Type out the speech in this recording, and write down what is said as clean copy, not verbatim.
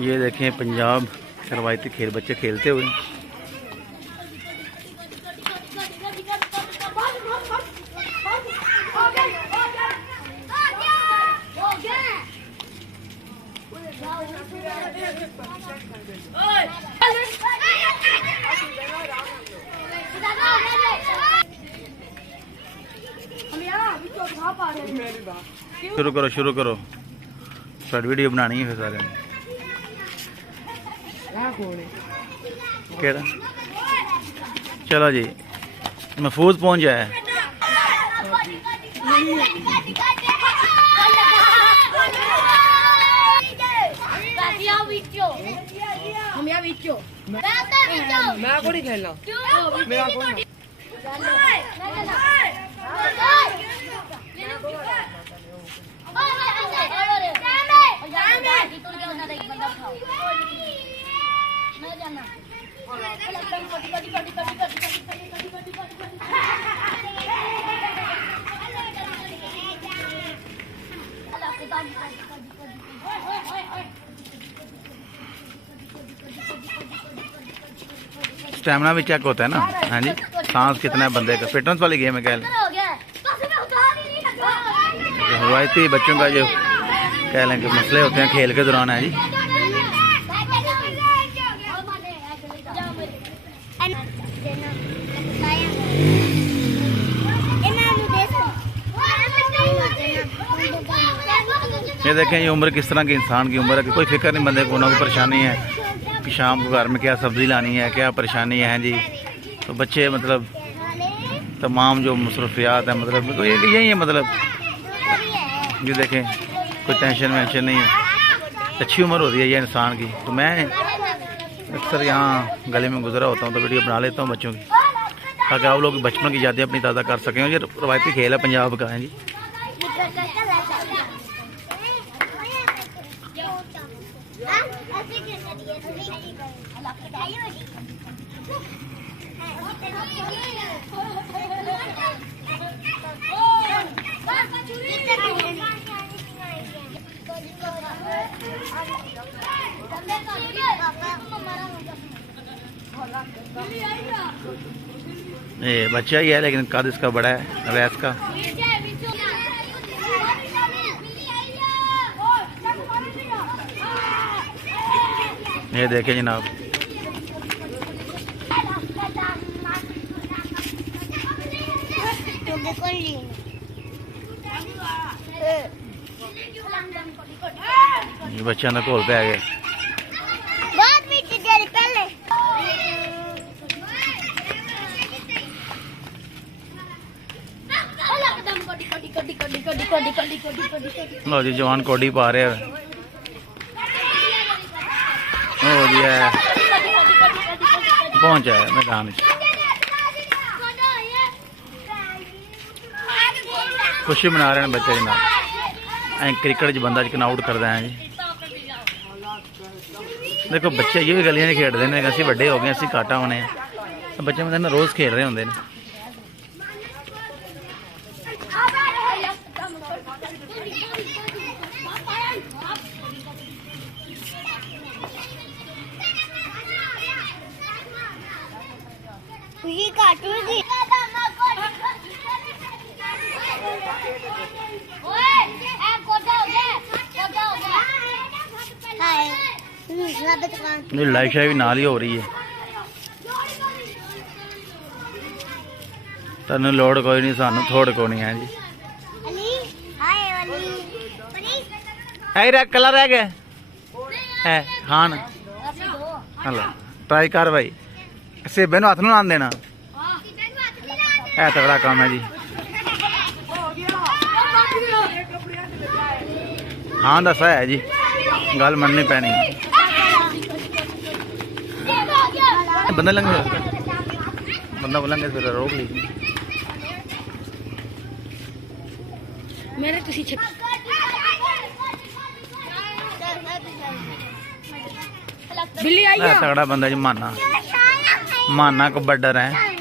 ये देखें पंजाब रवायती खेल बच्चे खेलते हुए। शुरू करो फिर वीडियो बनानी है फिर सारे केड़ा। चलो जी महफूज पहुंच जाए। मैं को नहीं खेलना मेरा कौन स्टैमिना भी चेक होता है ना। हाँ जी सांस कितना है बंदे का। फिटनेस वाली गेम है कह लें। रवायती बच्चों का जो कह लें कि मसले होते हैं खेल के दौरान है जी। ये देखें ये उम्र किस तरह की इंसान की उम्र है कि कोई फिक्र नहीं बंदे को। ना कोई परेशानी है कि शाम को घर में क्या सब्ज़ी लानी है, क्या परेशानी है जी। तो बच्चे मतलब तमाम जो मसरूफियात है मतलब तो यही है मतलब। ये देखें कोई टेंशन वेंशन नहीं है। अच्छी उम्र होती है ये इंसान की। तो मैं अक्सर यहाँ गले में गुजरा होता हूँ तो वीडियो बना लेता हूँ बच्चों की, ताकि आप लोग बचपन की यादें अपनी ताज़ा कर सकें। ये रवायती खेल है पंजाब का है जी। ये बच्चा ही है लेकिन कद इसका बड़ा है रैस का। ये देखें जनाब ये बच्चा ना घोल पे आ गया। लो जी जवान कोडी पा रहे हैं। हो गया पहुंचा है मैदान में। खुशी मना रहे हैं बच्चे जनाब। क्रिकेट च बंदा जिकन आउट करता है जी। देखो बच्चे ये भी गलियां खेडते हैं। असं बड़े हो गए असं घाटा होने तो बच्चे मतलब रोज़ खेल रहे होंगे। लाइव शाइव भी नाल ही हो रही है। तेन लोड़ कोई नहीं सानू थोड़ को नहीं है जी। है कला रह गया है खान। हेलो ट्राई कर भाई सेबे हाथ नू लान देना है तगड़ा काम है जी। हाँ दसा है जी गल मननी पैनी। बंदा लंघे बंदा बोलेंगे फिर रोक ली मेरे किसी बिल्ली आई है। तगड़ा बंदा जी माना को बड्डर है।